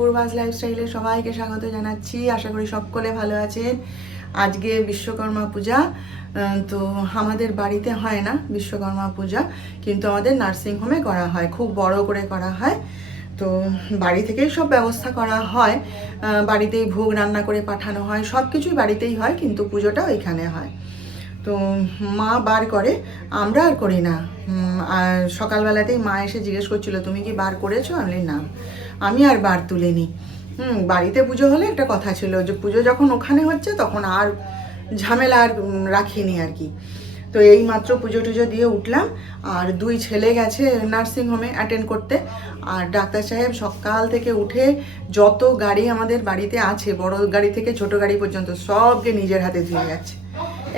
পূর্বাস লাইফস্টাইলে সবাইকে স্বাগত জানাচ্ছি। আশা করি সকলে ভালো আছেন। আজকে বিশ্বকর্মা পূজা, তো আমাদের বাড়িতে হয় না বিশ্বকর্মা পূজা, কিন্তু আমাদের নার্সিংহোমে করা হয়, খুব বড় করে করা হয়। তো বাড়ি থেকেই সব ব্যবস্থা করা হয়, বাড়িতেই ভোগ রান্না করে পাঠানো হয়, সব কিছুই বাড়িতেই হয়, কিন্তু পুজোটা ওইখানে হয়। তো মা বার করে, আমরা আর করি না। আর সকালবেলাতেই মা এসে জিজ্ঞেস করছিল, তুমি কি বার করেছো? আমি না, আমি আর বার তুলিনি। বাড়িতে পুজো হলে একটা কথা ছিল যে পুজো যখন ওখানে হচ্ছে তখন আর ঝামেলা আর রাখিনি আর কি। তো এই মাত্র পুজো টুজো দিয়ে উঠলাম, আর দুই ছেলে গেছে নার্সিংহোমে অ্যাটেন্ড করতে। আর ডাক্তার সাহেব সকাল থেকে উঠে যত গাড়ি আমাদের বাড়িতে আছে, বড় গাড়ি থেকে ছোট গাড়ি পর্যন্ত, সবকে নিজের হাতে ধুয়ে যাচ্ছে।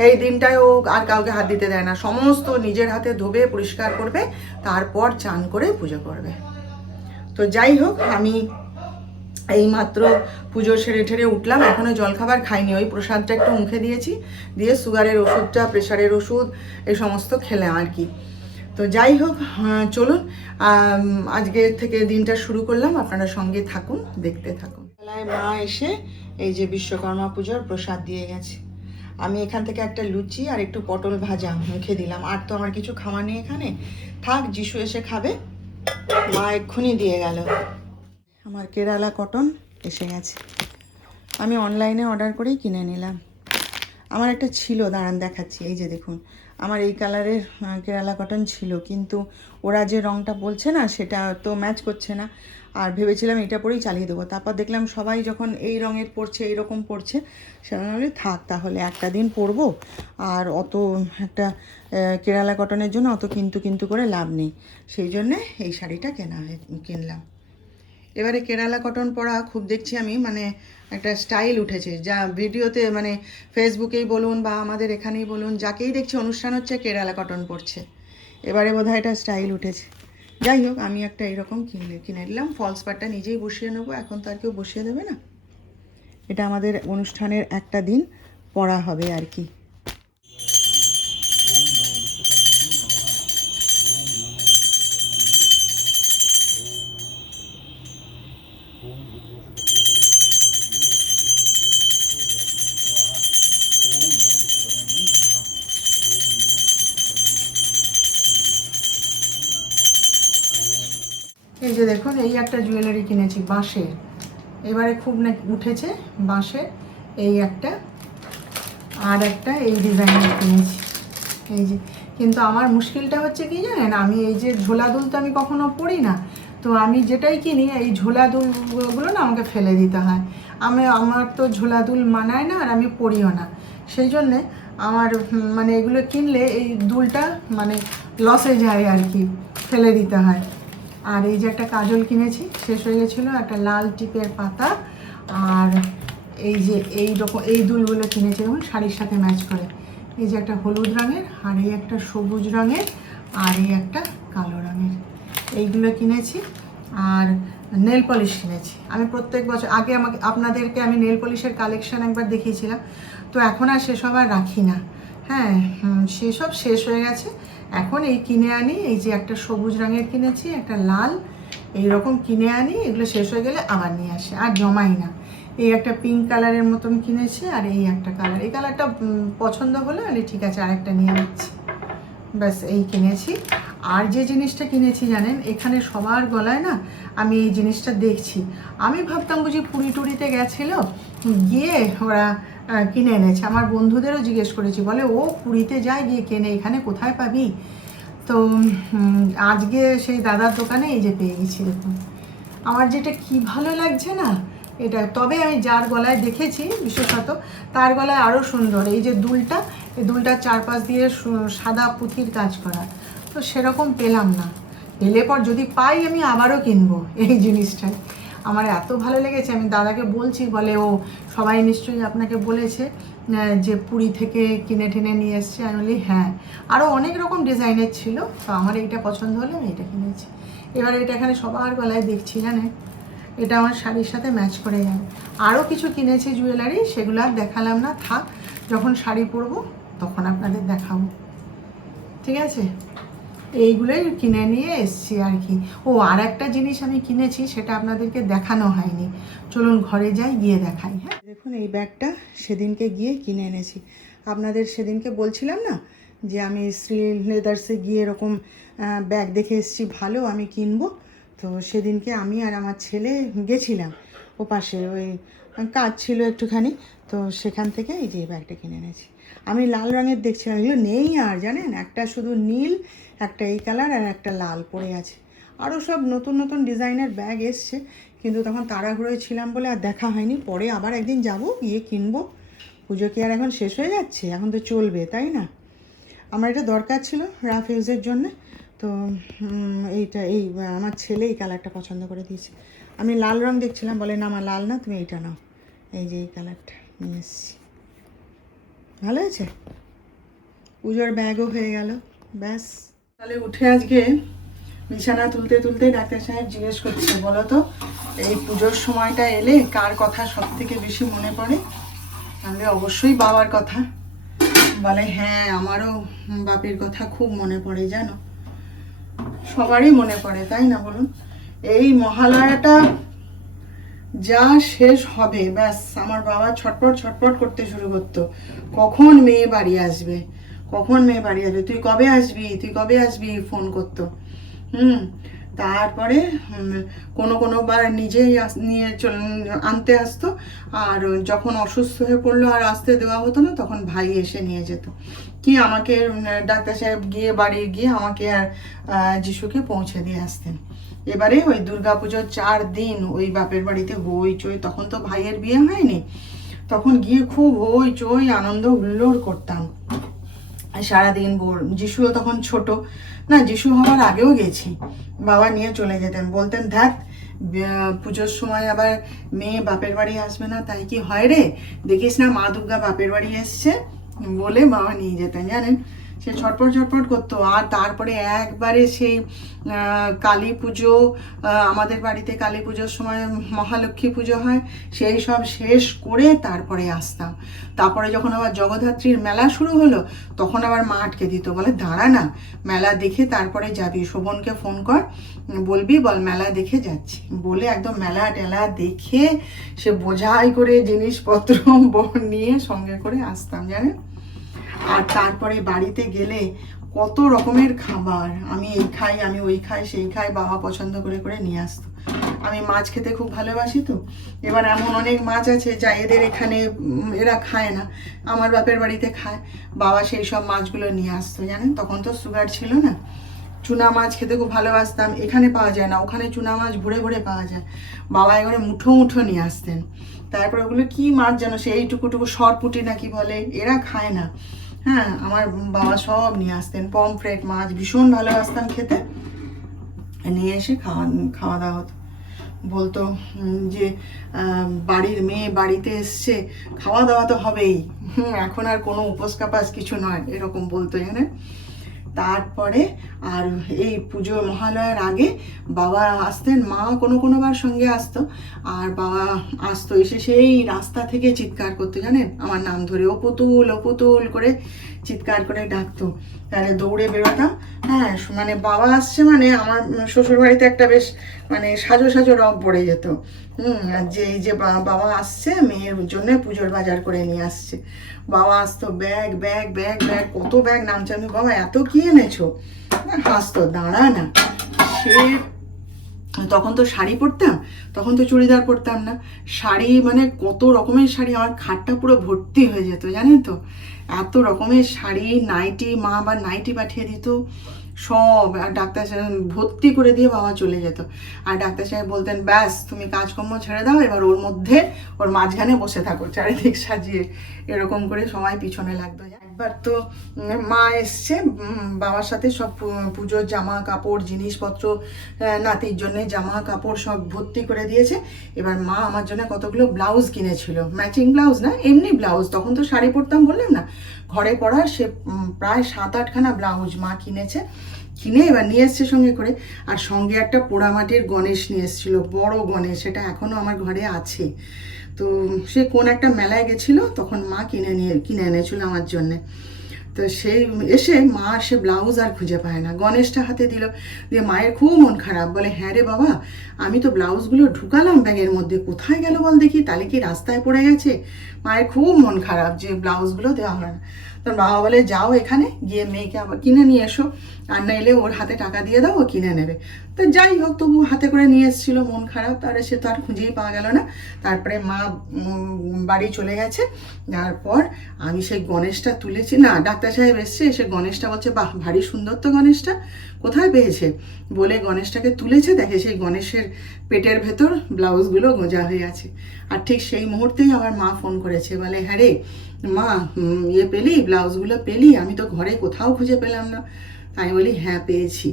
এই দিনটায় ও আর কাউকে হাত দিতে দেয় না, সমস্ত নিজের হাতে ধোবে, পরিষ্কার করবে, তারপর চান করে পুজো করবে। তো যাই হোক, আমি এই মাত্র পুজো সেরে ঠেরে উঠলাম, এখনও জলখাবার খাইনি, ওই প্রসাদটা একটু মুখে দিয়েছি, দিয়ে সুগারের ওষুধটা, প্রেশারের ওষুধ এই সমস্ত খেলাম আর কি। তো যাই হোক, চলুন আজকে থেকে দিনটা শুরু করলাম, আপনারা সঙ্গে থাকুন, দেখতে থাকুন। বেলায় মা এসে এই যে বিশ্বকর্মা পুজোর প্রসাদ দিয়ে গেছে। আমি এখান থেকে একটা লুচি আর একটু পটল ভাজা মুখে দিলাম, আর তো আমার কিছু খাওয়া নেই এখানে, থাক যিশু এসে খাবে। মা এক্ষুনি দিয়ে গেল। আমার কেরালা কটন এসে গেছে, আমি অনলাইনে অর্ডার করেই কিনে নিলাম। আমার একটা ছিল, দাঁড়ান দেখাচ্ছি, এই যে দেখুন, আমার এই কালারের কেরালা কটন ছিল, কিন্তু ওরা যে রঙটা বলছে না সেটা তো ম্যাচ করছে না, আর ভেবেছিলাম এটা পরেই চালিয়ে দেবো। তারপর দেখলাম সবাই যখন এই রঙের পরছে, এইরকম পরছে, সেটা বলি থাক তাহলে একটা দিন পরবো, আর অত একটা কেরালা কটনের জন্য অত কিন্তু করে লাভ নেই, সেই জন্যে এই শাড়িটা কিনলাম। এবারে কেরালা কটন পরা খুব দেখছি আমি, মানে একটা স্টাইল উঠেছে, যা ভিডিওতে মানে ফেসবুকেই বলুন বা আমাদের এখানেই বলুন, যাকেই দেখছি অনুষ্ঠান হচ্ছে কেরালা কটন পরছে। এবারে বোধহয় এটা স্টাইল উঠেছে। যাই হোক, আমি একটা এরকম কিনে নিলাম, ফলস পাটটা নিজেই বসিয়ে নেবো, এখন তো আর কেউ বসিয়ে দেবে না। এটা আমাদের অনুষ্ঠানের একটা দিন পরা হবে আর কি। এই যে দেখুন, এই একটা জুয়েলারি কিনেছি বাঁশের, এবারে খুব না উঠেছে বাঁশের, এই একটা, আর একটা এই ডিজাইনের কিনেছি, এই যে। কিন্তু আমার মুশকিলটা হচ্ছে কি জানেন, আমি এই যে ঝোলা দুল তো আমি কখনো পরি না, তো আমি যেটাই কিনি এই ঝোলা দুলগুলো না আমাকে ফেলে দিতে হয়। আমার তো ঝোলা দুল মানায় না, আর আমি পরিও না, সেই জন্যে আমার মানে এগুলো কিনলে এই দুলটা মানে লসে যায় আর কি, ফেলে দিতে হয়। আর এই যে একটা কাজল কিনেছি, শেষ হয়ে গেছিলো, একটা লাল টিপের পাতা, আর এই যে এই দুলগুলো কিনেছি দেখুন শাড়ির সাথে ম্যাচ করে, এই যে একটা হলুদ রঙের, আর এই একটা সবুজ রঙের, আর এই একটা কালো রঙের, এইগুলো কিনেছি। আর নেল পলিশ কিনেছি। আমি প্রত্যেক বছর আগে আপনাদেরকে আমি নেল পলিশের কালেকশন একবার দেখিয়েছিলাম, তো এখন আর সেসব আর রাখি না, হ্যাঁ, সেসব শেষ হয়ে গেছে। এখন এই কিনে আনি, এই যে একটা সবুজ রঙের কিনেছি, একটা লাল, এইরকম কিনে আনি, এগুলো শেষ হয়ে গেলে আবার নিয়ে আসি, আর জমাই না। এই একটা পিঙ্ক কালারের মতন কিনেছি, আর এই একটা কালার, এই কালারটা পছন্দ হলো, আমি ঠিক আছে আরেকটা নিয়ে নিচ্ছি, ব্যাস এই কিনেছি। আর যে জিনিসটা কিনেছি জানেন, এখানে সবার গলায় না আমি এই জিনিসটা দেখছি, আমি ভাবতাম বুঝি পুরী টুরিতে গেছিলো, গিয়ে ওরা কিনে এনেছে। আমার বন্ধুদেরও জিজ্ঞেস করেছি, বলে ও পুরীতে যায় গিয়ে কেনে, এখানে কোথায় পাবি? তো আজকে সেই দাদার দোকানে এই যে পেয়ে গেছি দেখুন। আমার যেটা কি ভালো লাগছে না এটা, তবে আমি যার গলায় দেখেছি বিশেষত, তার গলায় আরও সুন্দর, এই যে দুলটা, এই দুলটার চারপাশ দিয়ে সাদা পুঁথির কাজ করা, তো সেরকম পেলাম না। পেলে পর যদি পাই আমি আবারও কিনবো এই জিনিসটাই। আমার এত ভালো লেগেছে, আমি দাদাকে বলছি, বলে ও সবাই নিশ্চয়ই আপনাকে বলেছে যে পুরী থেকে কিনে টেনে নিয়ে এসছে। আমি বলি হ্যাঁ, আরও অনেক রকম ডিজাইনের ছিল, তো আমার এইটা পছন্দ হলে আমি এইটা কিনেছি। এবার এটা এখানে সবার গলায় দেখছি, জানেন, এটা আমার শাড়ির সাথে ম্যাচ করে যাবে। আরও কিছু কিনেছি জুয়েলারি, সেগুলো আর দেখালাম না, থাক, যখন শাড়ি পরবো তখন আপনাদের দেখাবো, ঠিক আছে? এইগুলোই কিনে নিয়ে এসছি আর কি। ও, আর একটা জিনিস আমি কিনেছি, সেটা আপনাদেরকে দেখানো হয়নি, চলুন ঘরে যাই, গিয়ে দেখাই। হ্যাঁ, দেখুন এই ব্যাগটা সেদিনকে গিয়ে কিনে এনেছি। আপনাদের সেদিনকে বলছিলাম না যে আমি শ্রী লেদার্সে গিয়ে এরকম ব্যাগ দেখে এসেছি, ভালো, আমি কিনবো। তো সেদিনকে আমি আর আমার ছেলে গেছিলাম, ও পাশে ওই কাজ ছিল একটুখানি, তো সেখান থেকে এই যে ব্যাগটা কিনে এনেছি। আমি লাল রঙের দেখছিলাম, এগুলো নেই আর, জানেন, একটা শুধু নীল, একটা এই কালার, আর একটা লাল পড়ে আছে। আরও সব নতুন নতুন ডিজাইনের ব্যাগ এসছে, কিন্তু তখন তাড়াহুড়োয় ছিলাম বলে আর দেখা হয়নি। পরে আবার একদিন যাব, গিয়ে কিনবো। পুজো কি আর এখন শেষ হয়ে যাচ্ছে? এখন তো চলবে, তাই না? আমার এটা দরকার ছিল রাফ ইউজের জন্য, তো এই আমার ছেলে এই কালারটা পছন্দ করে দিয়েছে। আমি লাল রং দেখছিলাম, বলে না আমার লাল না, তুমি এইটা নাও। এই যে এই কালারটা নিয়ে এসেছি, ভালো আছে। পুজোর ব্যাগও হয়ে গেল, ব্যাস। তাহলে উঠে আজকে বিছানা তুলতে তুলতে ডাক্তার সাহেব জিজ্ঞেস করছে, বলো তো এই পুজোর সময়টা এলে কার কথা সব থেকে বেশি মনে পড়ে? আমি অবশ্যই বাবার কথা। বলে হ্যাঁ, আমারও বাপের কথা খুব মনে পড়ে, জানো, সবারই মনে পড়ে, তাই না বলুন? এই মহালয়াটা যা শেষ হবে, ব্যাস আমার বাবা ছটপট ছটপট করতে শুরু করতো, কখন মেয়ে বাড়ি আসবে, কখন মেয়ে বাড়ি আসবে, তুই কবে আসবি, তুই কবে আসবি, ফোন করতো। তারপরে কোনো বার নিজেই নিয়ে আনতে আসতো, আর যখন অসুস্থ হয়ে পড়লো আর আসতে দেওয়া হতো না, তখন ভাই এসে নিয়ে যেত, কি আমাকে ডাক্তার সাহেব গিয়ে বাড়ি গিয়ে আমাকে আর যিশুকে পৌঁছে দিয়ে আসতেন। এবারে ওই দুর্গাপুজোর 4 দিন ওই বাপের বাড়িতে হইচই, তখন তো ভাইয়ের বিয়ে হয়নি, তখন গিয়ে খুব হইচই আনন্দ হুল্লোড় করতাম সারাদিন ভোর। যিশুও তখন ছোট না, যিশু হওয়ার আগেও গেছি, বাবা নিয়ে চলে যেতেন, বলতেন ধ্যাত পুজোর সময় আবার মেয়ে বাপের বাড়ি আসবে না, তাই কি হয় রে, দেখিস না মা দুর্গা বাপের বাড়ি এসছে, বলে বাবা নিয়ে যেতেন, জানেন, সে ছটপট ছটপট করতো। আর তারপরে একবারে সেই কালী পুজো, আমাদের বাড়িতে কালী পুজোর সময় মহালক্ষ্মী পুজো হয়, সেই সব শেষ করে তারপরে আসতাম। তারপরে যখন আবার জগদ্ধাত্রীর মেলা শুরু হলো, তখন আবার মা আটকে দিত, বলে দাঁড়া না, মেলা দেখে তারপরে যাবি, শোভনকে ফোন কর, বলবি বল মেলা দেখে যাচ্ছি, বলে একদম মেলা টেলা দেখে সে বোঝাই করে জিনিসপত্র নিয়ে সঙ্গে করে আসতাম, জানেন। আর তারপরে বাড়িতে গেলে কত রকমের খাবার, আমি এই খাই, আমি ওই খাই, সেই খাই, বাবা পছন্দ করে করে নিয়ে আসতো। আমি মাছ খেতে খুব ভালোবাসি, তো এবার এমন অনেক মাছ আছে যা এদের এখানে এরা খায় না, আমার বাপের বাড়িতে খায়, বাবা সেই সব মাছগুলো নিয়ে আসতো, জানেন, তখন তো সুগার ছিল না। চুনা মাছ খেতে খুব ভালোবাসতাম, এখানে পাওয়া যায় না, ওখানে চুনা মাছ ভরে ভরে পাওয়া যায়, বাবা এবারে মুঠো মুঠো নিয়ে আসতেন। তারপরে ওগুলো কি মাছ যেন, সেই টুকুটুকু সরপুটি নাকি বলে, এরা খায় না, হ্যাঁ, আমার বাবা সব নিয়ে আসতেন, পমফ্রেট মাছ ভীষণ ভালোবাসতাম খেতে, নিয়ে এসে খাওয়া দাওয়া হতো। বলতো যে বাড়ির মেয়ে বাড়িতে এসছে, খাওয়া দাওয়া তো হবেই, এখন আর কোনো উপোস কাপাস কিছু নয়, এরকম বলতো, জানেন। তারপরে আর এই পুজো মহালয়ার আগে বাবা আসতেন, মা কোনো বার সঙ্গে আসতো, আর বাবা আসতো, এসে সেই রাস্তা থেকে চিৎকার করতো, জানেন, আমার নাম ধরে, ও পুতুল করে চিৎকার করে ডাকতো, তাহলে দৌড়ে বেরোতাম। হ্যাঁ, মানে বাবা আসছে মানে আমার শ্বশুর বাড়িতে একটা বেশ মানে সাজো রব পড়ে যেত, যে এই যে বাবা আসছে, মেয়ের জন্য পুজোর বাজার করে নিয়ে আসছে। বাবা আসতো, ব্যাগ ব্যাগ ব্যাগ ব্যাগ, কত ব্যাগ, নামছে, আমি বাবা এত কি এনেছো, হাসতো, দাঁড়া না। সে তখন তো শাড়ি পরতাম, তখন তো চুড়িদার পরতাম না, শাড়ি মানে কত রকমের শাড়ি, আমার খাটটা পুরো ভর্তি হয়ে যেত, জানেন তো, এত রকমের শাড়ি, নাইটি, মা আবার নাইটি পাঠিয়ে দিত সব, আর ডাক্তার সাহেব ভর্তি করে দিয়ে বাবা চলে যেত। আর ডাক্তার সাহেব বলতেন, ব্যাস তুমি কাজকর্ম ছেড়ে দাও, এবার ওর মাঝখানে বসে থাকো, চারিদিক সাজিয়ে, এরকম করে সময় পিছনে লাগতো। একবার এবার তো মা এসছে, বাবার সাথে সব পুজোর জামা কাপড় জিনিসপত্র, নাতির জন্য জামা কাপড় সব ভর্তি করে দিয়েছে। এবার মা আমার জন্য কতগুলো ব্লাউজ কিনেছিল, ম্যাচিং ব্লাউজ না, এমনি ব্লাউজ, তখন তো শাড়ি পরতাম বললাম না, ঘরে পরার, সে প্রায় 7-8খানা ব্লাউজ মা কিনেছে, কিনে এবার নিয়ে এসছে সঙ্গে করে। আর সঙ্গে একটা পোড়ামাটির গণেশ নিয়ে এসেছিলো, বড় গণেশ, সেটা এখনও আমার ঘরে আছে। তো সে কোন একটা মেলায় গেছিলো, তখন মা কিনে এনেছিল আমার জন্যে। তো সেই এসে মা সে ব্লাউজ আর খুঁজে পায় না, গণেশটা হাতে দিল, দিয়ে মায়ের খুব মন খারাপ, বলে হ্যাঁ রে বাবা, আমি তো ব্লাউজগুলো ঢুকালাম ব্যাগের মধ্যে, কোথায় গেল বল দেখি, তাহলে কি রাস্তায় পড়ে গেছে? মায়ের খুব মন খারাপ যে ব্লাউজগুলো দেওয়া হয় না। তোর বাবা বলে যাও এখানে গিয়ে মেয়েকে আবার কিনে নিয়ে এসো, আর নাইলে ওর হাতে টাকা দিয়ে দাও, ও কিনে নেবে। তো যাই হোক, তবু হাতে করে নিয়ে এসেছিলো, মন খারাপ, তার সে তো আর খুঁজেই পাওয়া গেল না। তারপরে মা বাড়ি চলে গেছে, যাওয়ার পর আমি সেই গণেশটা তুলেছি, না ডাক্তার সাহেব এসছে, এসে গণেশটা বলছে বাহ ভারী সুন্দর তো গণেশটা, কোথায় পেয়েছে বলে গণেশটাকে তুলেছে, দেখে সেই গণেশের পেটের ভেতর ব্লাউজগুলো গোঁজা হয়ে আছে। আর ঠিক সেই মুহূর্তেই আমার মা ফোন করেছে, বলে হ্যাঁ রে মা, পেলি ব্লাউজগুলো পেলি? আমি তো ঘরে কোথাও খুঁজে পেলাম না। তাই বলি হ্যাঁ পেয়েছি।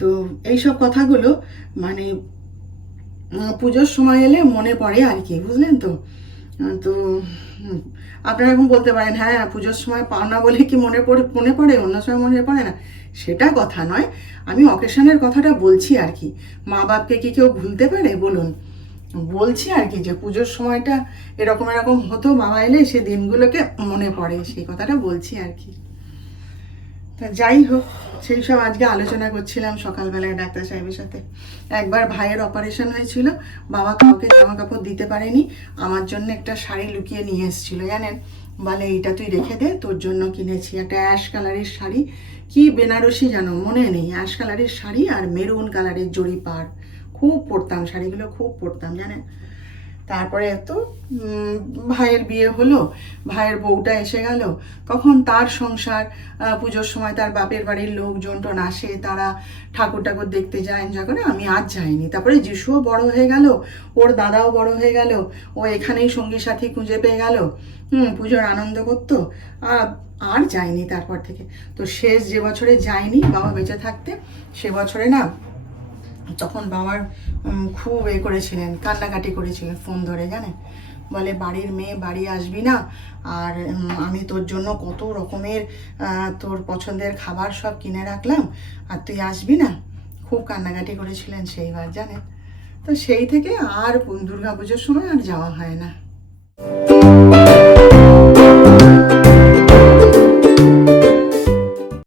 তো এইসব কথাগুলো মানে পুজোর সময় এলে মনে পড়ে আর কি, বুঝলেন তো। তো আপনারা এখন বলতে পারেন হ্যাঁ পুজোর সময় পাও না বলে কি মনে পড়ে, অন্য সময় মনে পড়ে না, সেটা কথা নয়, আমি অকেশনের কথাটা বলছি আর কি। মা বাপকে কি কেউ ভুলতে পারে বলুন? বলছি আর কি যে পুজোর সময়টা এরকম হতো, বাবা এলে সে দিনগুলোকে মনে পড়ে, সেই কথাটা বলছি আর কি। তা যাই হোক, সেই সব আজকে আলোচনা করছিলাম সকালবেলায় ডাক্তার সাহেবের সাথে। একবার ভাইয়ের অপারেশন হয়েছিল, বাবা কাউকে জামা কাপড় দিতে পারেনি, আমার জন্য একটা শাড়ি লুকিয়ে নিয়ে এসেছিল জানেন, বলে এইটা তুই রেখে দে, তোর জন্য কিনেছি একটা অ্যাশ কালারের শাড়ি, কি বেনারসি জানো মনে নেই, অ্যাশ কালারের শাড়ি আর মেরুন কালারের জড়ি পাড়, খুব পরতাম শাড়িগুলো, খুব পরতাম জানেন। তারপরে তো ভাইয়ের বিয়ে হলো, ভাইয়ের বউটা এসে গেল, তখন তার সংসার, পুজোর সময় তার বাপের বাড়ির লোকজন আসে, তারা ঠাকুর দেখতে যায়, এনজয় করে, আমি আর যাইনি। তারপরে যিশুও বড় হয়ে গেল, ওর দাদাও বড় হয়ে গেল, ও এখানেই সঙ্গী সাথী খুঁজে পেয়ে গেল, পুজোর আনন্দ করতো, আর যাইনি তারপর থেকে। তো শেষ যে বছরে যাইনি বাবা বেঁচে থাকতে, সে বছরে না, তখন বাবার খুব করেছিলেন, কান্নাকাটি করেছিলেন ফোন ধরে জানেন, বলে বাড়ির মেয়ে বাড়ি আসবি না, আর আমি তোর জন্য কত রকমের তোর পছন্দের খাবার সব কিনে রাখলাম, আর তুই আসবি না, খুব কান্নাকাটি করেছিলেন সেইবার জানেন। তো সেই থেকে আর দুর্গা পুজোর সময় আর যাওয়া হয় না।